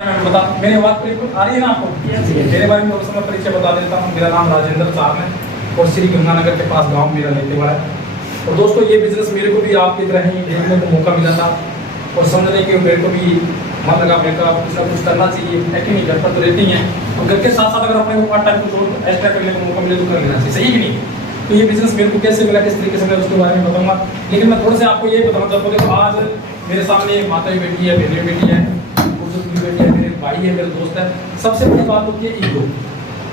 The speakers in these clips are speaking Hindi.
बता मेरी आवाज बिल्कुल आ रही है ना आपको? मेरे बारे में थोड़ा सा परिचय बता देता हूँ। मेरा नाम राजेंद्र साहब है और श्री गंगानगर के पास गांव मेरा रहने वाला है। और दोस्तों ये बिजनेस मेरे को भी आपकी तरह ही देखने को मौका मिला था और समझने के मेरे को भी मन लगा मेरे का कुछ ना कुछ करना चाहिए है कि नहीं। घर पर तो रहती हैं और घर के साथ साथ अगर अपने को पार्ट टाइम कुछ और एक्स्ट्रा करने का मौका मिले तो कर लेना चाहिए, सही कि नहीं। तो ये बिजनेस मेरे को कैसे मिला, किस तरीके से मैं उसके बारे में बताऊंगा। लेकिन मैं थोड़ा सा आपको ये बताना चाहता हूँ। देखो आज मेरे सामने माता की बेटी है, मेरी बेटी है, बेटी है, मेरे भाई है, मेरे दोस्त है। सबसे बड़ी बात होती है ईगो।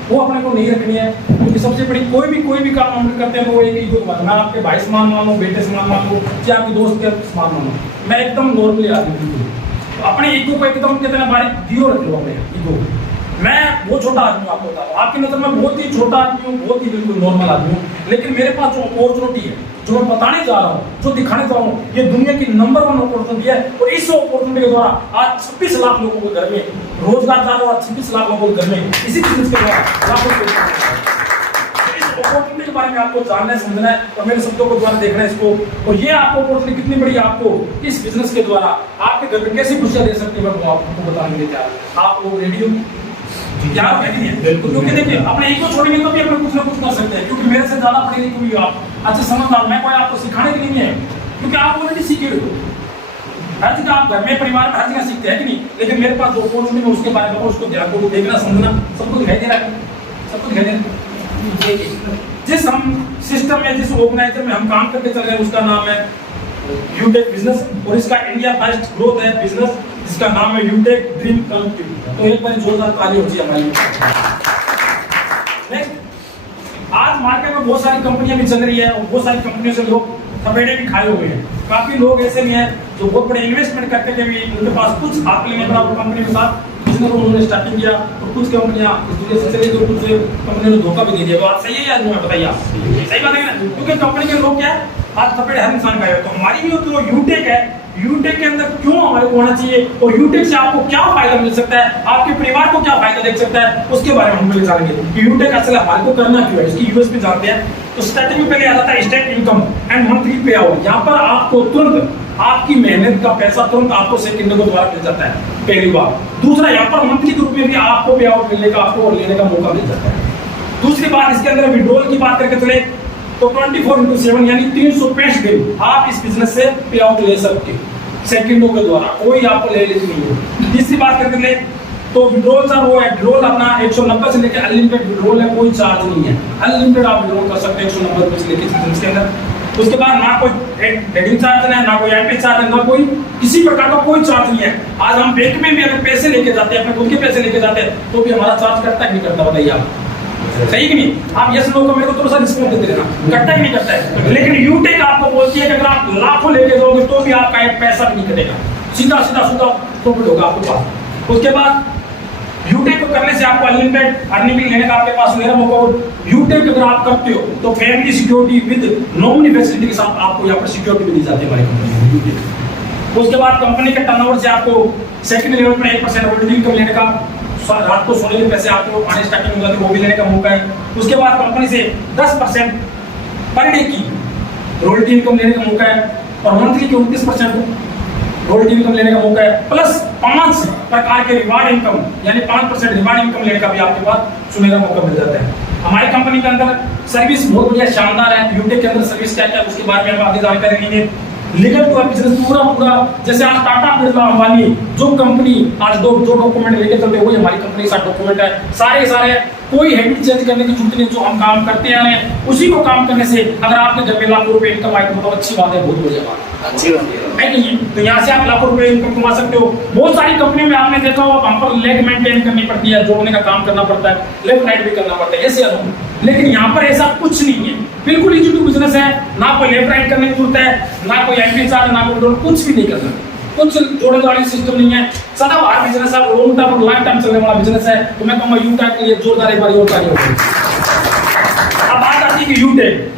वो अपने को नहीं रखनी है, क्योंकि सबसे बड़ी कोई भी काम हम करते हैं तो वो एक ईगो के बाद मैं आपके भाई समान मानूं, बेटे समान मानूं, या आपके दोस्त के समान मानूं, मैं एकदम नॉर्मली आदमी बिल्कुल। तो अपने ईगो को एकदम कहते हैं बारीक जीरो रख लो अपने ईगो। मैं बहुत छोटा आदमी हूँ, आपको बता रहा हूँ। आपकी नजर में बहुत ही छोटा आदमी हूँ, बहुत ही बिल्कुल नॉर्मल आदमी हूँ। लेकिन मेरे पास जो अपॉर्चुनिटी है, जो मैं बताने जा रहा हूँ, जो दिखाने जा रहा हूँ, ये दुनिया की नंबर 1 अपॉर्चुनिटी है। और इस अपॉर्चुनिटी के द्वारा आज 26 लाख लोगों को घर में रोजगार जा रहा है। 26 लाख लोगों को घर में इसी बिजनेस के द्वारा लाखों अपॉर्चुनिटी के बारे में आपको जानना है, समझना है और मेरे शब्दों को द्वारा देखना है इसको। और ये आपको अपॉर्चुनिटी कितनी बड़ी आपको इस बिजनेस के द्वारा आपके घर में कैसी खुशियां दे सकती है, मैं आपको बताने के लिए तैयार हूं। आप लोग रेडी हो? क्या बिल्कुल। क्योंकि देखिए अपने ईगो छोड़ेंगे तो भी अपने कुछ ना कुछ कर सकते हैं। क्योंकि मेरे से ज्यादा पढ़े लिखे भी आप अच्छे समझदार, मैं कोई आपको सिखाने के लिए नहीं है, क्योंकि आप ऑलरेडी सीखे हो। हर जगह आप घर में परिवार में हर जगह सीखते हैं कि नहीं। लेकिन मेरे पास जो अपॉर्चुनिटी है उसके बारे में उसको ध्यान को देखना समझना सबको दिखाई दे रहा है, सबको दिखाई दे रहा है। जिस हम सिस्टम में, जिस ऑर्गेनाइजर में हम काम करके चल रहे हैं उसका नाम है यूटेक बिजनेस और इसका इंडिया फर्स्ट ग्रोथ है बिजनेस, जिसका नाम है यूटेक ड्रीम कलेक्टिव। तो एक बार जोरदार ताली हो जाए हमारी। नेक्स्ट, आज मार्केट में बहुत सारी कंपनियां भी चल रही है और बहुत सारी कंपनियों से लोग थपेड़े भी खाए हुए हैं। काफी लोग ऐसे भी हैं जो बहुत बड़े इन्वेस्टमेंट करते हैं, भी उनके पास कुछ हाथ लेने पर कंपनी के साथ बिजनेस उन्होंने स्टार्टिंग किया और कुछ कंपनियां इस दुनिया से चली गई, कुछ कंपनियों ने धोखा भी दे दिया। बात सही है या नहीं बताइए आप? सही बात है ना, क्योंकि कंपनी के लोग क्या है हाथ थपेड़े हर इंसान का है। तो हमारी भी जो यूटेक है, यूटेक के अंदर क्यों हमारे को होना चाहिए और यूटेक से आपको क्या फायदा मिल सकता है, आपके परिवार को क्या फायदा देख सकता है, उसके बारे में हम पहले जानेंगे कि यूटेक असल हमारे को करना क्यों है। इसकी यूएसपी जानते हैं। तो स्टार्टिंग में पहले आ जाता है स्टेट इनकम एंड मंथली पे आउट। यहाँ पर आपको तुरंत आपकी मेहनत का पैसा तुरंत आपको सेकंड को द्वारा मिल जाता है, पहली बात। दूसरा, यहाँ पर मंथली के रूप में भी आपको पे आउट मिलने का, आपको लेने का मौका मिल जाता है। दूसरी बात, इसके अंदर विड्रॉल की बात करके चले तो 24/7 यानी 365 दिन आप इस बिजनेस से पे आउट ले सकते हैं सेकंडों के द्वारा, कोई आपको ले लेती नहीं है। तीसरी बात करके ले तो विड्रॉल सर वो है, विड्रॉल अपना 190 से लेकर अनलिमिटेड विड्रॉल है, कोई चार्ज नहीं है। अनलिमिटेड आप विड्रॉल कर सकते हैं 190 से लेकर बिजनेस के अंदर। उसके बाद ना कोई ट्रेडिंग चार्ज है, ना कोई आईपी चार्ज है, ना कोई किसी प्रकार का कोई चार्ज नहीं है। आज हम बैंक में भी अगर पैसे लेके जाते हैं, अपने खुद के पैसे लेके जाते हैं, तो भी हमारा चार्ज करता है नहीं करता, बताइए आप? सही कि नहीं? आप यस नो का मेरे को थोड़ा सा रिस्पॉन्स देते रहना, करता ही नहीं करता है। लेकिन यूटेक आपको बोलती है कि अगर आप लाखों लेके जाओगे तो भी आपका एक पैसा भी नहीं कटेगा, सीधा प्रॉफिट होगा आपके पास। उसके बाद यूटेक को करने से आपको अनलिमिटेड अर्निंग लेने का आपके पास मेरा मौका। यूटेक अगर आप करते हो तो family security with nominee facility के साथ आपको यहाँ पर सिक्योरिटी भी दी जाती है हमारी कंपनी में। उसके बाद कंपनी के टर्नओवर से आपको सेकंड लेवल पर 1% रोयल्टी इनकम लेने का, रात को सोने के पैसे आपको आने स्टार्टिंग में वो भी लेने का मौका है। उसके बाद कंपनी से 10% पर डे की रॉयल्टी इनकम लेने का मौका है और मंथली के 29% रॉयल्टी इनकम लेने का मौका है, प्लस 5 प्रकार के रिवार्ड इनकम यानी 5% रिवार्ड इनकम लेने का भी आपके पास सुनहरा मौका मिल जाता है। हमारी कंपनी के अंदर सर्विस बहुत बढ़िया शानदार है। यूटेक के अंदर सर्विस क्या क्या है उसके बारे में हम आगे जानकारी लेंगे। लीगल टू बिजनेस पूरा जैसे आज टाटा बिरला अंबानी जो कंपनी आज जो डॉक्यूमेंट लेके चलते हैं वही हमारी कंपनी के साथ डॉक्यूमेंट है। सारे कोई हैबिट चेंज करने की जरूरत नहीं, जो हम काम करते आ रहे हैं उसी को काम करने से अगर आपके घर में लाखों रुपए इनकम आए तो मतलब अच्छी बात है, बहुत बढ़िया बात है नहीं? तो यहाँ से आप लाखों रुपए इनकम कमा सकते हो। बहुत सारी कंपनियों में आपने देखा होगा हम पर लेग मेंटेन करनी पड़ती है, जोड़ने का काम करना पड़ता है, लेफ्ट राइट भी करना पड़ता है, ऐसे लेकिन यहाँ पर ऐसा कुछ नहीं है, बिल्कुल इजी टू बिजनेस है। ना कोई लेफ्ट राइट करने की जरूरत है, ना कोई आईपी चार्ज, ना कोई कुछ भी नहीं करना, कुछ जोड़ने वाली सिस्टम नहीं है। सदाबहार बिजनेस है, लॉन्ग टर्म और लॉन्ग टर्म चलने वाला बिजनेस है। तो मैं कहूँगा यूटेक के लिए जोरदार एक बार और ताली हो गई। अब बात आती है कि यूटेक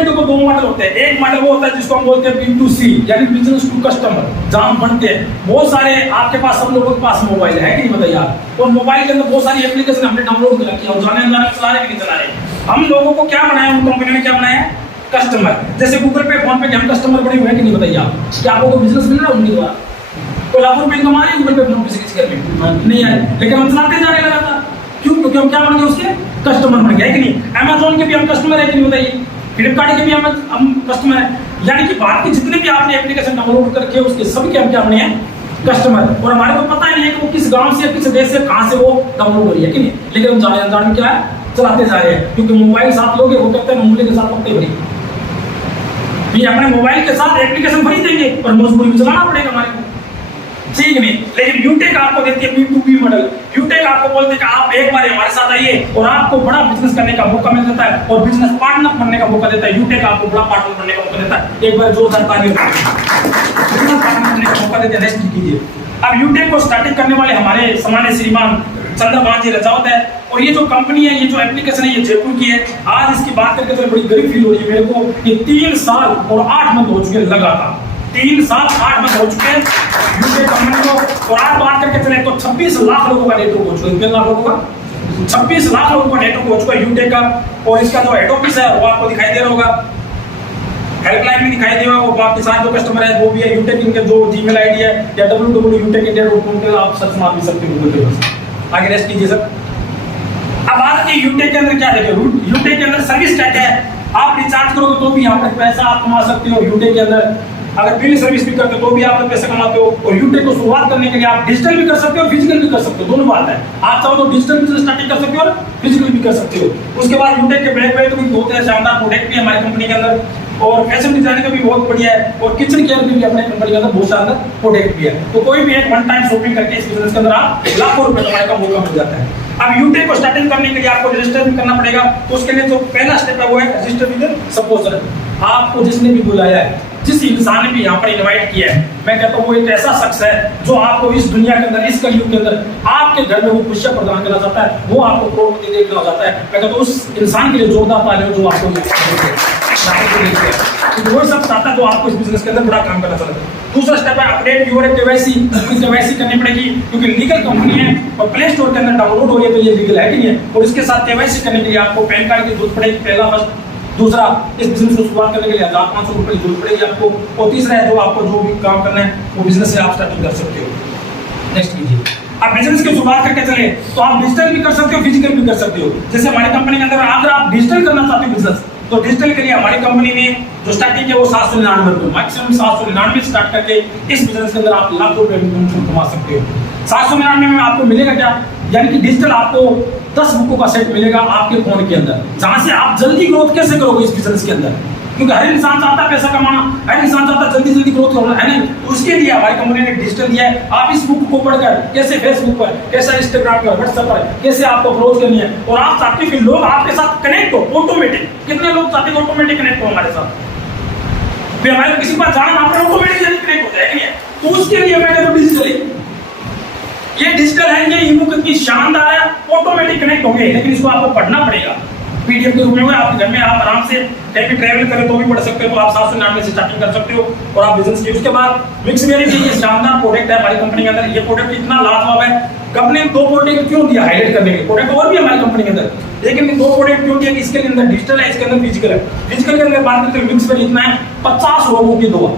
के दो मॉडल होते हैं। एक मॉडल वो होता है जिसको हम बोलते हैं B2C यानी बिजनेस टू कस्टमर, जहां हम बनते हैं। बहुत सारे आपके पास सब लोगों के पास मोबाइल है कि नहीं बताइए आप? और मोबाइल के अंदर बहुत सारी एप्लीकेशन हमने डाउनलोड कर रखी है और जाने चला रहे कि नहीं चला रहे। हम लोगों को क्या बनाया, उन कंपनी ने क्या बनाया है? कस्टमर। जैसे गूगल पे, फोन पे के हम कस्टमर बने हुए हैं कि नहीं बताइए आप? क्या आपको बिजनेस मिल रहा है उनके द्वारा? कोई लाखों रुपए कमा रहे गूगल पे फोन पे से खींच करके नहीं आए, लेकिन हम चलाते जा रहे लगातार। क्यों? क्योंकि हम क्या बन गए, उसके कस्टमर बन गए कि नहीं। अमेजोन के भी हम कस्टमर है कि नहीं बताइए, फ्लिपकार्ट के भी हम कस्टमर है। यानी कि बात की जितने भी आपने एप्लीकेशन डाउनलोड करके उसके सभी के हम क्या बने हैं, कस्टमर। और हमारे को पता ही नहीं है कि वो किस गांव से, किस देश से, कहां से वो डाउनलोड हो रही है कि नहीं, लेकिन हम जाने अनजाने में क्या है, चलाते जा रहे हैं। क्योंकि मोबाइल साथ लोगे, वो कहते हैं मोबाइल के साथ पत्ते भरी, ये अपने मोबाइल के साथ एप्लीकेशन भरी देंगे पर मजबूरी में चलाना पड़ेगा हमारे को, ठीक नहीं। लेकिन यूटेक आपको देती है B2B मॉडल। यूटेक आपको बोलते हैं कि आप एक बार हमारे साथ आइए और आपको बड़ा बिजनेस करने का मौका मिल जाता है और बिजनेस पार्टनर बनने का मौका देता है। यूटेक आपको बड़ा पार्टनर बनने का मौका देता है। एक बार जोरदार ताली हो, बिजनेस पार्टनर बनने का मौका देते हैं। नेक्स्ट कीजिए। अब यूटेक को स्टार्टिंग करने वाले हमारे सम्मानित श्रीमान चंद्रभान जी रजावत है, और ये जो कंपनी है, ये जो एप्लीकेशन है, ये जयपुर की है। आज इसकी बात करके तो बड़ी गर्व फील हो रही है मेरे को कि 3 साल और 8 मंथ हो चुके लगातार, 3 साल 8 मंथ हो चुके हैं यूटेक कंपनी को। और आज बात करके चले तो 26 लाख लोगों का नेटवर्क हो चुका है। कितने लाख लोगों का? 26 लाख लोगों का नेटवर्क हो चुका है यूटेक का। और इसका जो हेड ऑफिस है वो आपको दिखाई दे रहा होगा, हेल्पलाइन भी दिखाई देगा। वो आपके साथ जो कस्टमर है वो भी है यूटेक, इनके जो जीमेल आईडी है या www.utekindia.com पे आप सर्च मार भी सकते हो गूगल पे। आगे रेस्ट कीजिए सर। अब बात की यूटेक के अंदर क्या देखिए, यूटेक के अंदर सर्विस क्या क्या है। आप रिचार्ज करोगे तो भी यहाँ पर पैसा आप कमा सकते हो यूटेक के अंदर। अगर बिल सर्विस भी करते हो तो भी आप पैसे कमाते हो। और यूटेक को शुरुआत करने के लिए आप डिजिटल भी कर सकते हो, फिजिकल भी कर सकते हो, दोनों बात है। आप चाहो तो डिजिटल बिजनेस स्टार्टिंग कर सकते हो और फिजिकल भी कर सकते हो। उसके बाद यूटेक के बैक पे तो भी बहुत शानदार प्रोडक्ट भी है हमारी कंपनी के अंदर, और फैशन डिजाइनिंग का भी बहुत बढ़िया है, और किचन केयर की भी अपने कंपनी के अंदर बहुत शानदार प्रोडक्ट भी है। तो कोई भी एक वन टाइम शॉपिंग करके इस बिजनेस के अंदर आप लाखों रुपए कमाने का मौका मिल जाता है। अब यूटेक को स्टार्टिंग करने के लिए आपको रजिस्टर भी करना पड़ेगा। तो उसके लिए जो पहला स्टेप है वो है रजिस्टर विद सपोजर। आपको जिसने भी बुलाया है, जिस इंसान ने भी यहाँ पर इनवाइट किया है, मैं कहता हूँ वो एक ऐसा शख्स है जो आपको इस दुनिया के अंदर, इस कलयुग के अंदर आपके घर में वो खुशियां प्रदान करना चाहता है, वो आपको करोड़पति देखना चाहता है। मैं कहता हूँ उस इंसान के लिए जोरदार तालियां जो आपको वो सब चाहता है जो आपको इस बिजनेस के अंदर बड़ा काम करना चाहता है। दूसरा स्टेप है अपडेट यूर केवाईसी। केवाईसी करनी पड़ेगी क्योंकि लीगल कंपनी है और प्ले स्टोर के अंदर डाउनलोड हो रही है तो ये लीगल है कि नहीं है। और इसके साथ केवाईसी करने के लिए आपको पैन कार्ड की जरूरत पड़ेगी, पहला फर्स्ट। दूसरा, इस बिजनेस को शुरुआत करने के लिए 1500 रुपए की जरूरत पड़ेगी आपको। और तीसरा है जो आपको जो भी काम करना है वो बिजनेस से आप स्टार्टिंग कर सकते हो। नेक्स्ट कीजिए। आप बिजनेस की शुरुआत करके चले तो आप डिजिटल भी कर सकते हो, फिजिकल भी कर सकते हो। जैसे हमारी कंपनी के अंदर अगर आप डिजिटल करना चाहते हो बिजनेस, तो डिजिटल के लिए हमारी कंपनी में जो स्टार्टिंग है वो 799 रुपए, मैक्सिमम 799 स्टार्ट करके इस बिजनेस के अंदर आप लाखों रुपए कमा सकते हो। 799 में आपको मिलेगा क्या, यानी कि डिजिटल आपको 10 बुकों का सेट मिलेगा आपके फोन के अंदर, जहां से आप जल्दी ग्रोथ कैसे करोगे इस बिजनेस के अंदर। क्योंकि हर इंसान चाहता है पैसा कमाना, हर इंसान चाहता है जल्दी जल्दी ग्रोथ करना, है ना। तो उसके लिए हमारी कंपनी ने डिजिटल दिया है। आप इस बुक को पढ़कर कैसे फेसबुक पर, कैसे इंस्टाग्राम पर, व्हाट्सएप पर कैसे आपको अप्रोच करनी है, और आप चाहते हैं कि लोग आपके साथ कनेक्ट हो ऑटोमेटिक। कितने लोग चाहते हैं ऑटोमेटिक कनेक्ट हो हमारे साथ, फिर हमारे किसी के पास जाना आप ऑटोमेटिक कनेक्ट हो जाए, नहीं है। तो उसके लिए मैं कहता हूं डिजिटल, ये डिजिटल है, ये ई बुक इतनी शानदार है, ऑटोमेटिक कनेक्ट होंगे, लेकिन इसको आपको पढ़ना पड़ेगा। पीडीएफ के रूप में आपके घर में आप आराम से कहीं भी ट्रैवल करें तो भी पढ़ सकते हो। तो आप 799 से स्टार्टिंग कर सकते हो और आप बिजनेस की। उसके बाद मिक्स वेरी भी ये शानदार प्रोडक्ट है हमारी कंपनी के अंदर। ये प्रोडक्ट इतना लाजवाब है, कंपनी ने 2 प्रोडक्ट क्यों दिया हाईलाइट करने के लिए। प्रोडक्ट और भी हमारी कंपनी के अंदर, लेकिन 2 प्रोडक्ट क्यों दिया कि इसके अंदर डिजिटल है, इसके अंदर फिजिकल है। फिजिकल के अंदर बात करते हैं मिक्स वेरी इतना है 50 रोगों की दवा,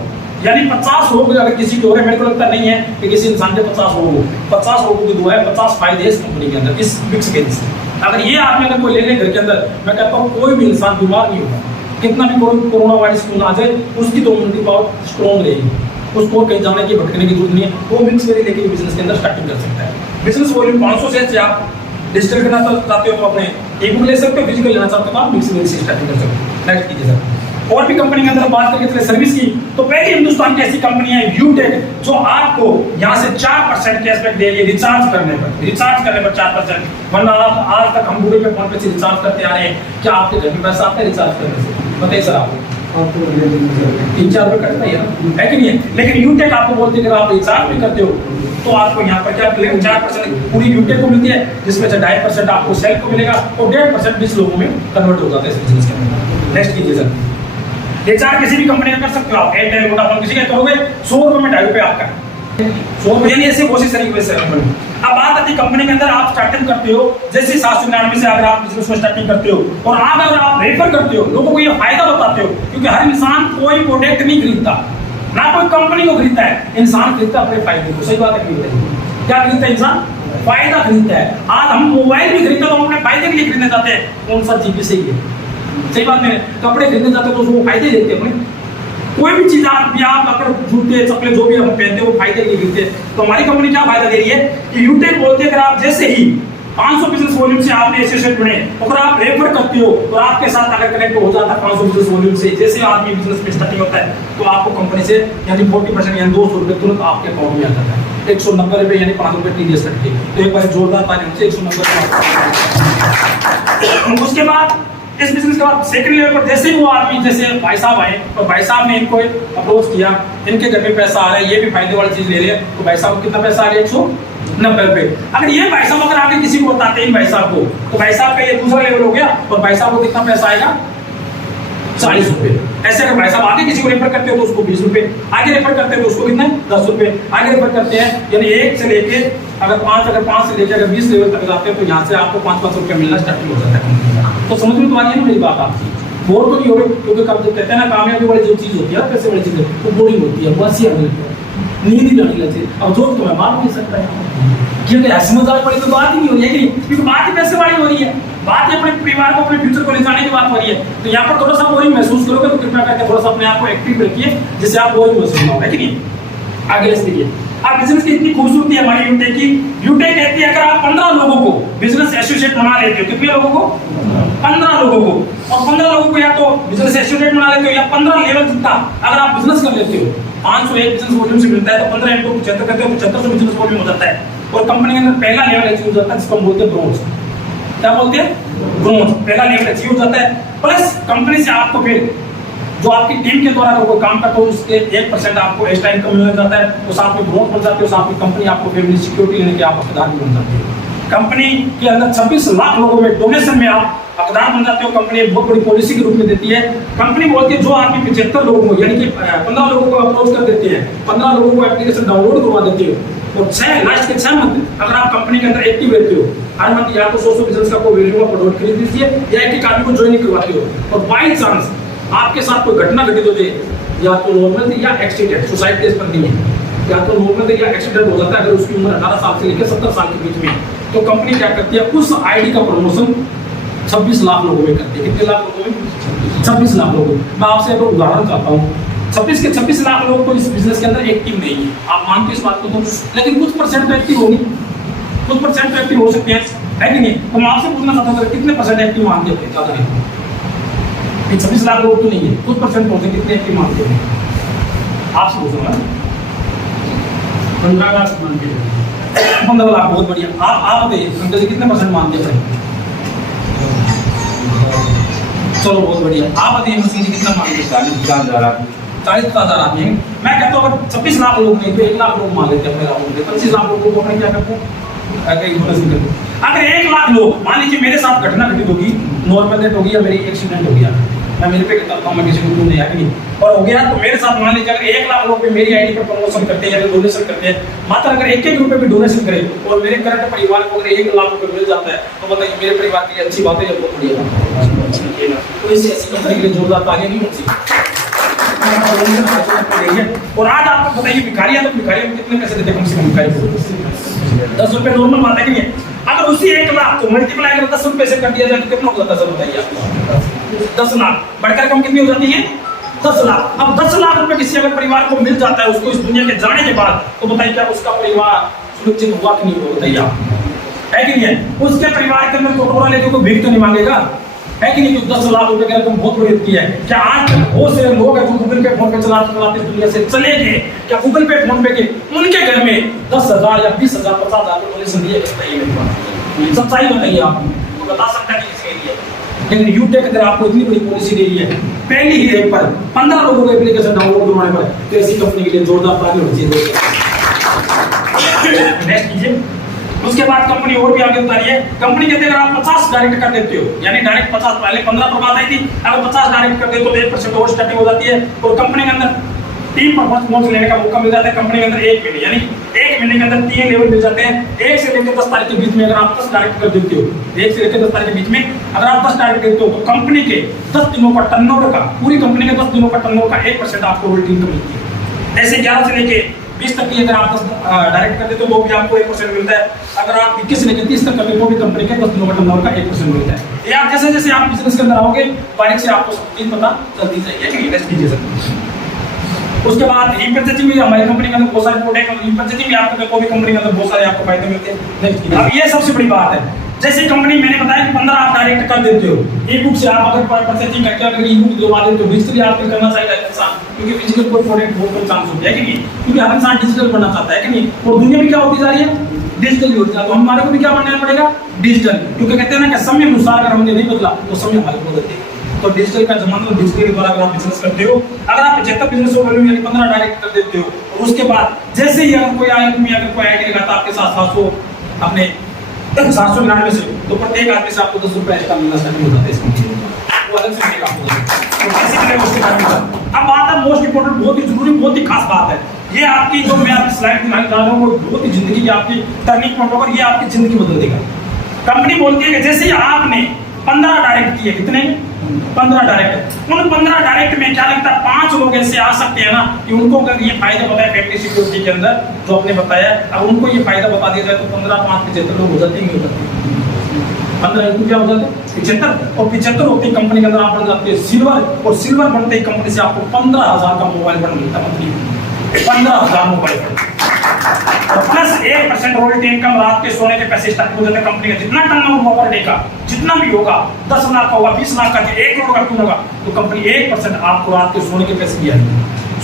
यानी 50 रोग अगर किसी को हो रहे, मेरे को लगता नहीं है कि किसी इंसान के 50 रोग हो। 50 रोगों की दवा है, 50 फायदे इस कंपनी के अंदर इस मिक्स के से। अगर ये आदमी अगर कोई ले ले घर के अंदर, मैं कहता हूँ कोई भी इंसान बीमार नहीं होगा। कितना भी कोरोना वायरस क्यों आ जाए, उसकी तो इम्यूनिटी पावर स्ट्रॉन्ग रहेगी, उसको कहीं जाने की भटकने की जरूरत नहीं है। वो मिक्स वेरी लेके बिजनेस के अंदर स्टार्टिंग कर सकता है। बिजनेस वॉल्यूम 500 से आप डिजिटल करना चाहते हो तो अपने ई बुक ले सकते हो, फिजिकल लेना चाहते हो तो आप मिक्स वेरी से स्टार्टिंग कर सकते हो। नेक्स्ट कीजिए सर। और भी कंपनी के अंदर बात करके चले सर्विस की, तो पहली हिंदुस्तान की ऐसी कंपनी है यूटेक जो आपको यहाँ से 4% कैशबैक दे रही है रिचार्ज करने पर। रिचार्ज करने पर 4%, वरना आप आज तक हम गूगल पे फोन पे से रिचार्ज करते आ रहे हैं, क्या आपके घर में पैसा आता है रिचार्ज करने से? बताइए सर आपको 3-4 रुपए कटता है कि नहीं है। लेकिन यूटेक आपको बोलती है कि आप रिचार्ज भी करते हो तो आपको यहाँ पर क्या मिलेगा, 4% पूरी यूटेक को मिलती है, जिसमें से 2.5% आपको सेल को मिलेगा और 1.5% 20 लोगों में कन्वर्ट हो जाता है इस बिजनेस के अंदर। नेक्स्ट कीजिए सर। रिचार्ज किसी भी कंपनी में कर सकते हो आप, एयरटेल वोडाफोन किसी का करोगे 100 रुपए में 2.5 रुपए आपका 100 रुपए, यानी ऐसे बहुत सी तरीके से कंपनी। अब बात आती है कंपनी के अंदर आप स्टार्टिंग करते हो, जैसे 799 से अगर आप बिजनेस को स्टार्टिंग करते हो और अगर आप रेफर करते हो, लोगों को ये फायदा बताते हो, क्योंकि हर इंसान कोई प्रोडक्ट नहीं खरीदता, ना कोई कंपनी को खरीदता है, इंसान खरीदता है अपने फायदे को। सही बात है कि नहीं? क्या खरीदता है इंसान? फायदा खरीदता है। आज हम मोबाइल भी खरीदते तो हम अपने फायदे के लिए खरीदने जाते हैं, कौन सा चीज सही है? सही बात नहीं। कपड़े खरीदने जाते हैं तो उसको फायदे देते हैं अपने। कोई भी चीज आप अगर जूते चप्पल जो भी हम पहनते हैं वो फायदे के लिए खरीदते हैं। तो हमारी कंपनी क्या फायदा दे रही है कि यूटेक बोलते हैं अगर आप जैसे ही 500 बिजनेस वॉल्यूम से आपने एसोसिएट बने, अगर आप रेफर करते हो तो आपके साथ अगर कनेक्ट हो जाता है 500 बिजनेस वॉल्यूम से, जैसे आदमी बिजनेस में स्टार्टिंग होता है तो आपको कंपनी से यानी 40% यानी 200 रुपये तुरंत आपके अकाउंट में आ जाता है। 190 रुपये यानी 5 रुपये टीडीएस कटके। तो एक बार जोरदार ताली से 190। उसके बाद इस बिजनेस के बाद सेकंड लेवल पर जैसे ही वो आदमी जैसे भाई साहब आए और भाई साहब ने इनको अप्रोच किया, इनके घर में पैसा आ रहा है, ये भी फायदे वाली चीज ले रहे हैं, तो भाई साहब को कितना पैसा आ रहा है? 190 रुपये। अगर ये भाई साहब अगर आगे किसी को बताते हैं भाई साहब को, तो भाई साहब का ये दूसरा लेवल हो गया और भाई साहब को कितना पैसा आएगा? 40 रुपये। ऐसे अगर भाई साहब आगे किसी को रेफर करते हो तो उसको 20 रुपये, आगे रेफर करते हो तो उसको कितना? 10 रुपये आगे रेफर करते हैं। यानी 1 से लेके अगर 5 से लेके अगर 20 लेवल तक जाते हैं तो यहाँ से आपको 5-5 रुपये मिलना स्टार्टिंग हो जाता है। तो समझ में तो आ रही है ना मेरी बात आपकी? बोर तो नहीं हो रही, क्योंकि कब जब कहते हैं ना कामयाबी वाली जो चीज होती है पैसे वाली चीज तो बोरिंग होती है, बस ही नींद ही नहीं लगती। अब जो तो मैं मान नहीं सकता है क्योंकि ऐसी मजाक पड़ी तो बात ही नहीं हो रही है कि क्योंकि बात ही पैसे वाली हो रही है, बात ही अपने परिवार को अपने फ्यूचर को ले जाने की बात हो रही है। तो यहाँ पर थोड़ा सा बोरिंग महसूस करोगे तो कृपया करके थोड़ा सा अपने आप को एक्टिव रखिए जिससे आप बोरिंग महसूस ना हो, है कि नहीं? आगे देखिए आप बिजनेस की इतनी खूबसूरती है हमारी यूटेक की। यूटेक कहती है अगर आप 15 लोगों को बिजनेस एसोसिएट बना लेते हो, कितने लोगों को? 15 लोगों को। और 15 लोगों को या तो बिजनेस एसोसिएट बना लेते हो या 15 लेवल जितना अगर आप बिजनेस कर लेते हो, 501 बिजनेस वॉल्यूम से मिलता है तो 15 इंटू 75 करते हो 7500 बिजनेस वॉल्यूम हो जाता है। और कंपनी के अंदर पहला लेवल अचीव हो जाता है जिसको हम बोलते हैं ब्रोंज। क्या बोलते हैं? ब्रोंज। पहला लेवल अचीव हो जाता है। प्लस कंपनी से आपको फिर जो आपकी टीम के द्वारा कोई काम करता है उसके 1% आपको एक्स्ट्रा इनकम मिल जाता है, तो साथ में ग्रोथ बन जाती है, साथ में कंपनी आपको फैमिली सिक्योरिटी लेने के आप हकदार भी बन जाते हैं। कंपनी के अंदर 26 लाख लोगों में डोनेशन में आप हकदार बन जाते हो। कंपनी एक बहुत बड़ी पॉलिसी के रूप में देती है। कंपनी बोलती है जो आदमी 75 लोगों को यानी कि 15 लोगों को अप्रोच कर देते हैं, 15 लोगों को एप्लीकेशन डाउनलोड करवा देते हो और 6 लास्ट के 6 मंथ अगर आप कंपनी के अंदर एक्टिव रहते हो, हर मंथ या तो 100 बिजनेस का कोई वैल्यू का प्रोडक्ट खरीद लीजिए या एक आदमी को ज्वाइन करवाते हो और बाई चांस आपके साथ कोई घटना घटित हो जाए, या तो नॉर्मल या एक्सीडेंट, सुसाइड केस पर नहीं है, या तो नॉर्मल या एक्सीडेंट हो जाता है अगर उसकी उम्र 18 साल से लेकर 70 साल के बीच में, तो कंपनी क्या करती है उस आईडी का प्रमोशन 26 लाख लोगों में करती है। कितने लाख लोगों में? 26 लाख लोगों। मैं आपसे एक उदाहरण चाहता हूँ, 26 के 26 लाख लोग तो इस बिजनेस के अंदर एक्टिव नहीं है, आप मानते इस बात को तो, लेकिन कुछ परसेंट तो एक्टिव होगी, कुछ परसेंट तो एक्टिव हो सकते हैं, है कि नहीं? तो मैं आपसे पूछना चाहता हूँ कितने परसेंट एक्टिव मानते हो? ज़्यादा नहीं, 26 लाख लोग तो नहीं है, कुछ परसेंट होते कितने एक्टिव मानते हैं? आपसे पूछूंगा। 15 लाख मानते हैं। 15 लाख, बहुत बढ़िया। आप बताइए अंकल जी कितने परसेंट मानते हैं? चलो बहुत बढ़िया। आप बताइए मसीह जी कितना मानते हैं? 40,000 आदमी हैं। मैं कहता हूँ अगर 26 लाख लोग नहीं तो 1 लाख लोग मान लेते हैं अपने लाभों में, 25 लाख लोगों को अपने क्या करते हैं? अगर 1 लाख लोग मान लीजिए मेरे साथ घटना घटित होगी, नॉर्मल डेथ होगी या मेरी एक्सीडेंट हो गया, मैं मेरे पे करता हूँ, मैं किसी को नहीं आएगी और हो गया, तो मेरे साथ मान लीजिए अगर 1 लाख लोग भी मेरी आईडी पर प्रमोशन करते हैं या डोनेशन करते हैं, मात्र अगर 1-1 रुपए भी डोनेशन करें और मेरे करंट परिवार को अगर 1 लाख रुपए मिल जाता है तो बताइए मेरे परिवार के लिए अच्छी बात है या बहुत बढ़िया बात? तो इसे ऐसी कंपनी के लिए जोरदार तालियां नहीं होती। और आज आपको बताइए भिखारियां, तो भिखारियों में कितने पैसे देते? कम से कम भिखारी को 10 रुपए नॉर्मल बात है कि नहीं? अगर उसी 1 लाख को मल्टीप्लाई कर 10 रुपए से कर दिया जाए तो कितना हो जाता है? बताइए आप। 10 लाख बढ़कर कम कितनी हो जाती है? 10 लाख। अब 10 लाख रुपए किसी अगर परिवार को मिल जाता है उसको इस दुनिया के जाने के बाद, तो बताइए क्या उसका परिवार सुरक्षित हुआ कि नहीं हुआ? बताइए आप, है कि नहीं है? उसके परिवार के अंदर टोटोरा लेके कोई भीख तो नहीं मांगेगा, है कि नहीं? तो 10 लाख रुपए की रकम बहुत बड़ी होती है। क्या आज बहुत से लोग हैं जो गूगल पे फोन पे चलाते दुनिया से चले गए, क्या गूगल पे फोन पे के उनके घर में 10,000 या 20,000 50,000 डोनेशन दिए? सच्चाई बताइए आप, तो बता सकता है किसके लिए? लेकिन यूटेक अगर आपको इतनी बड़ी पॉलिसी दे रही है, पहली ही रेट पर 15 लोगों को एप्लीकेशन डाउनलोड करवाने पर, तो ऐसी कंपनी के लिए जोरदार ताली होनी चाहिए। नेक्स्ट कीजिए। उसके बाद कंपनी और भी आगे उतारी है। कंपनी कहते हैं अगर आप 50 डायरेक्ट कर देते हो, यानी डायरेक्ट 50, पहले 15 पर बात आई थी, अगर 50 डायरेक्ट कर देते हो तो 1% और स्टार्टिंग हो जाती है और कंपनी के अंदर 3 परफॉर्मेंस लेने का मौका मिल जाता है। कंपनी के अंदर 1 महीने, यानी 1 महीने के अंदर 3 लेवल मिल जाते हैं। 1 से लेकर 10 तारीख के बीच में अगर आप 10 डायरेक्ट कर देते हो, 1 से लेकर 10 तारीख के बीच में अगर आप 10 डायरेक्ट करते हो तो कंपनी के 10 दिनों का टर्नओवर का, पूरी कंपनी के 10 दिनों का टर्नओवर का 1% आपको रोयल्टी इनकम मिलती है। जैसे 11 से लेके 20 तक की अगर आप डायरेक्ट कर देते हो वो भी आपको 1% मिलता है। अगर आप 21 से लेकर 30 तक कर वो भी कंपनी के 10 किलोमीटर नंबर का 1% मिलता है। ये आप जैसे जैसे आप बिजनेस के अंदर आओगे बारीक से आपको सब चीज पता चलती जाएगी कि इन्वेस्ट कीजिए सर। उसके बाद रीपर्चेजिंग भी हमारी कंपनी के अंदर बहुत सारे प्रोडक्ट और रीपर्चेजिंग भी आपको कोई भी कंपनी के अंदर बहुत सारे आपको फायदे मिलते हैं। नेक्स्ट अब ये सबसे बड़ी बात है, जैसे कंपनी मैंने बताया कि 15 आप डायरेक्ट कर देते हो, ई बुक से आप अगर परचेजिंग करके अगर ई बुक दिलवा देते हो, डिजिटली आप करना चाहिए इंसान, क्योंकि फिजिकल कोई प्रोडक्ट बहुत कम चांस होता है कि नहीं, क्योंकि हर इंसान डिजिटल बनना चाहता है कि नहीं, और दुनिया में क्या होती जा रही है डिजिटल होती जा रही है, तो हमारे को भी क्या बनना पड़ेगा डिजिटल, क्योंकि कहते हैं ना कि समय अनुसार अगर हमने नहीं बदला तो समय हमारे को बदलते। तो डिजिटल का जमाना, डिजिटल के द्वारा अगर आप बिजनेस करते हो, अगर आप 75 बिजनेस हो वॉल्यूम यानी 15 डायरेक्ट कर देते हो, और उसके बाद जैसे ही अगर कोई आईडी लगाता आपके साथ 700 अपने 799 से, तो प्रत्येक आदमी से आपको 10 रुपए एक्स्ट्रा मिलना स्टार्ट हो जाता है इसमें, वो अलग से मिलेगा आपको। तो कैसे मिलेगा उसके बारे में अब बात है मोस्ट इंपोर्टेंट, बहुत ही जरूरी, बहुत ही खास बात है ये आपकी, जो मैं आपकी स्लाइड दिखाने जा रहा हूँ वो बहुत ही जिंदगी की आपकी टर्निंग पॉइंट होगा, ये आपकी जिंदगी बदल देगा। कंपनी बोलती है कि जैसे ही आपने 15 डायरेक्ट किए, कितने 15 डायरेक्ट, उन 15 डायरेक्ट में क्या लगता है 5 लोग ऐसे आ सकते हैं ना कि उनको अगर ये फायदा बताया फैमिली सिक्योरिटी के अंदर जो आपने बताया, अब उनको ये फायदा बता दिया जाए तो 15 5 75 लोग हो जाते हैं, 15 इंटू क्या हो जाते हैं 75, और 75 होते ही कंपनी के अंदर आप बन जाते हैं सिल्वर, और सिल्वर बनते ही कंपनी से आपको 15,000 का मोबाइल फोन मिलता है मंथली, 15,000 मोबाइल फोन, और प्लस 1% रॉयल्टी इनकम रात के सोने के पैसे स्टार्ट हो जाते हैं कंपनी का। जितना टर्नओवर होगा पर डे का, जितना भी होगा 10 लाख का होगा, 20 लाख का, 1 करोड़ का क्यों होगा, तो कंपनी 1% आपको रात के सोने के पैसे भी आएंगे,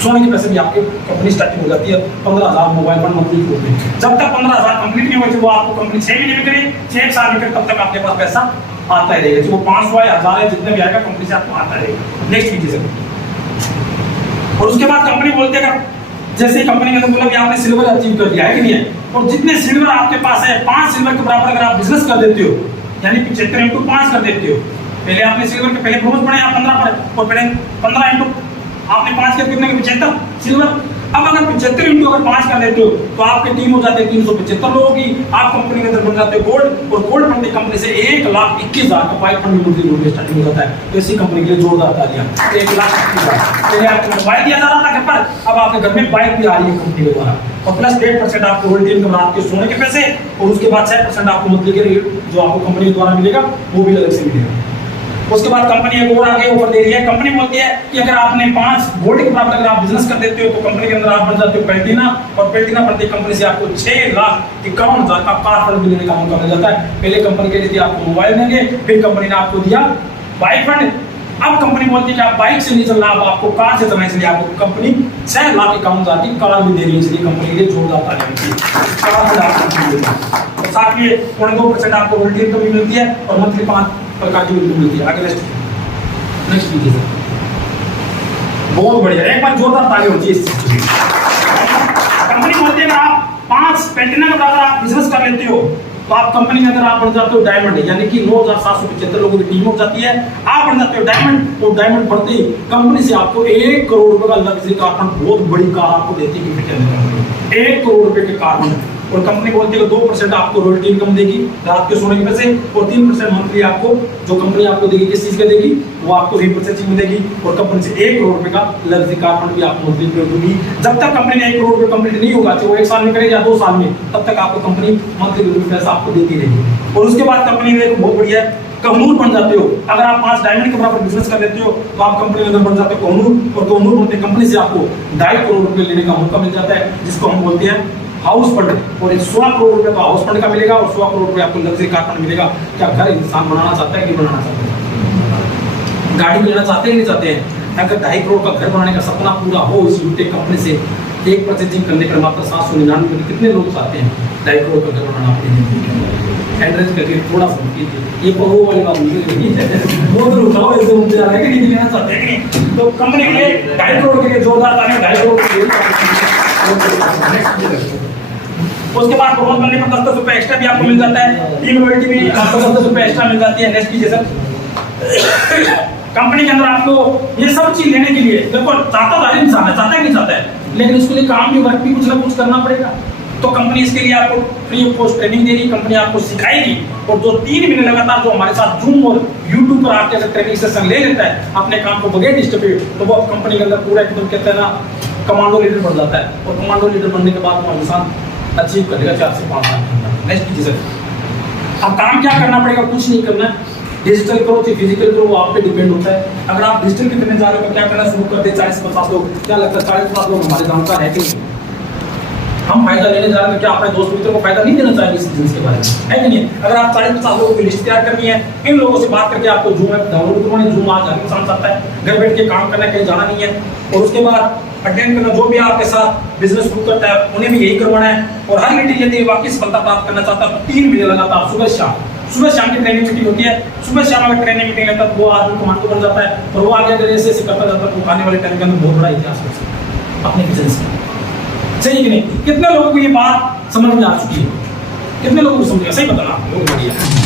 सोने के पैसे भी आपके कंपनी स्टार्टिंग हो जाती है 15,000 मोबाइल फोन मंथली को। जब तक 15,000 कंप्लीट नहीं होती वो आपको कंपनी 6 महीने में करे, 6 साल में करे, तब तक आपके पास पैसा आता ही रहेगा, वो 500 है 1000 है जितने भी आएगा कंपनी से आपको आता रहेगा। नेक्स्ट कीजिए सर। और उसके बाद कंपनी बोलती है जैसे कंपनी के अंदर बोला कि आपने सिल्वर अचीव कर दिया है कि नहीं है, और जितने सिल्वर आपके पास है 5 सिल्वर के बराबर अगर आप बिजनेस कर देते हो, यानी 75 इंटू 5 कर देते हो, पहले आपने सिल्वर के पहले प्रोमोट बढ़े आप 15 पर, और पहले 15 इंटू आपने 5 कर कितने के 75 सिल्वर। अब अगर 75 इंटू अगर 5 कर देते हो तो आपकी टीम हो जाती है 375 लोगों की, आप कंपनी के अंदर बन जाते हो गोल्ड, और गोल्ड फंड कंपनी से 1,21,000 का pipe fund monthly loan starting हो जाता है। तो इसी कंपनी के लिए जोरदार तालियां, 1,21,000। पहले आपको मोबाइल दिया जा रहा था घर पर, अब आपके घर में बाइक भी आ रही है कंपनी के द्वारा, और प्लस 1.5% आपको रॉयल्टी इनकम रात के सोने के पैसे, और उसके बाद 6% आपको मंथली के जो आपको कंपनी के द्वारा मिलेगा वो भी अलग से मिलेगा। उसके बाद कंपनी एक और आगे ऊपर दे रही है, कंपनी बोलती है कि अगर आपने 5 गोल्ड के बराबर अगर आप बिजनेस कर देते हो तो कंपनी के अंदर आप बन जाते हो प्लेटिना, और प्लेटिना प्रत्येक कंपनी से आपको 6,51,000 का कार फंड मिलने का मौका मिल जाता है। पहले कंपनी के लिए आपको मोबाइल देंगे, फिर कंपनी ने आपको दिया बाइक फंड, अब कंपनी बोलती है कि आप बाइक से नहीं चलना, अब आपको कार से चलना, इसलिए आपको कंपनी 6,51,000 की कार भी दे रही है, इसलिए कंपनी के लिए जोरदार तालियां। और साथ में 2% आपको रॉयल्टी इनकम भी मिलती है, और मंथली 5 प्रकार की इनकम मिलती है। आगे नेक्स्ट कीजिए सर। बहुत बढ़िया, एक बार जोरदार ताली होती है इस चीज की। कंपनी बोलती है आप 5 प्लेटिना के बराबर आप बिजनेस कर लेते हो तो आप कंपनी के अंदर आप बन जाते हो डायमंड, यानी कि 9,775 लोगों की टीम हो जाती है, आप बन जाते हो डायमंड, और डायमंड बढ़ते ही कंपनी से आपको 1 करोड़ रुपए का लग्जरी कार फंड, बहुत बड़ी कार आपको देती है कंपनी, 1 करोड़ रुपए के कार फंड, और कंपनी बोलती है 2% आपको रॉयल्टी इनकम देगी रात के सोने के पैसे, और 3% मंथली आपको जो कंपनी आपको देगी किस चीज का देगी, वो आपको रीपर्चेजिंग मिलेगी, और कंपनी से 1 करोड़ रुपए का लग्जरी कार फंड भी आपको मंथली पे दूंगी। जब तक कंपनी ने 1 करोड़ रुपए कंप्लीट नहीं होगा, चाहे वो 1 साल में करे या 2 साल में, तब तक आपको कंपनी मंथली पैसा आपको देती रहेगी। और उसके बाद कंपनी ने एक बहुत बढ़िया कहनूर बन जाते हो, अगर आप 5 डायमंड के बराबर बिजनेस कर लेते हो तो आप कंपनी के अंदर बन जाते हो कहनूर, और कहनूर बनते कंपनी से आपको 2.5 करोड़ रुपए लेने का मौका मिल जाता है, जिसको हम बोलते हैं हाउस फंड, और 100 करोड़ रुपए का हाउस फंड का मिलेगा, और 100 करोड़ रुपए आपको लग्जरी कार फंड मिलेगा। क्या घर इंसान बनाना चाहता है कि बनाना चाहता है, गाड़ी लेना चाहते हैं नहीं चाहते हैं? अगर 2.5 करोड़ का घर बनाने का सपना पूरा हो इस यूटेक कंपनी से, एक परचेजिंग करने पर मात्र 799 कितने लोग चाहते हैं 2.5 करोड़ का घर बनाना अपने एड्रेस करके थोड़ा सा कीजिए, ये वो वाली बात नहीं है, वो तो रुकाओ ऐसे मुझे आ रहा है कि नहीं लेना चाहते हैं कि नहीं, तो कंपनी के लिए 2.5 करोड़ के लिए जोरदार तालियां, 2.5 करोड़ के लिए। उसके बाद प्रमोट करने पर 10 रुपए एक्स्ट्रा भी आपको मिल जाता है, टीम लॉयल्टी भी आपको 10 रुपए एक्स्ट्रा मिल जाती है। नेक्स्ट कीजिए सर। कंपनी के अंदर आपको ये सब चीज लेने के लिए देखो चाहता तो हर इंसान है, चाहता है नहीं चाहता है, लेकिन उसके लिए काम भी वर्क भी कुछ ना कुछ करना पड़ेगा। तो कंपनी इसके लिए आपको फ्री ऑफ कॉस्ट ट्रेनिंग दे रही, कंपनी आपको सिखाएगी, और जो 3 महीने लगातार जो हमारे साथ जूम और यूट्यूब पर आके अगर ट्रेनिंग सेशन ले लेता है अपने काम को बगैर डिस्टर्ब, तो वो कंपनी के अंदर पूरा एकदम कहते हैं ना कमांडो लीडर बन जाता है, और कमांडो लीडर बनने के बाद वो इंसान अचीव करेगा 4 से 5 साल के अंदर। नेक्स्ट कीजिए सर। अब काम क्या करना पड़ेगा? कुछ नहीं करना है, डिजिटल करो चाहे फिजिकल करो, वो आप पे डिपेंड होता है। अगर आप डिजिटल के करने जा रहे हो तो क्या करना शुरू करते हैं 40-50 लोग, क्या लगता है 40-50 लोग हमारे गाँव का है कि नहीं? हम फायदा लेने जा रहे हैं, क्या अपने दोस्त मित्रों को फायदा नहीं देना चाहिए इस बिजनेस के बारे में, है कि नहीं? अगर आप 40-50 लोगों की लिस्ट तैयार करनी है, इन लोगों से बात करके आपको जूम ऐप डाउनलोड करवाना है। जूम आज हर इंसान चाहता है घर बैठ के काम करना, कहीं जाना नहीं है, और उसके बाद अटेंड करना। जो भी आपके साथ बिजनेस शुरू करता है उन्हें भी यही करवाना है। और हर मीटिंग यदि वाकई सफलता प्राप्त करना चाहता है तो 3 महीने लगातार सुबह शाम की ट्रेनिंग मीटिंग होती है। सुबह शाम अगर ट्रेनिंग मीटिंग लेता है वो आदमी कमांडो बन जाता है, और वो आगे अगर ऐसे करता जाता है तो आने वाले टाइम के अंदर बहुत बड़ा इतिहास कर सकता है अपने बिजनेस में। सही कि नहीं? कितने लोगों को ये बात समझ में आ चुकी है? कितने लोगों को समझ गया? सही बताना आप लोग।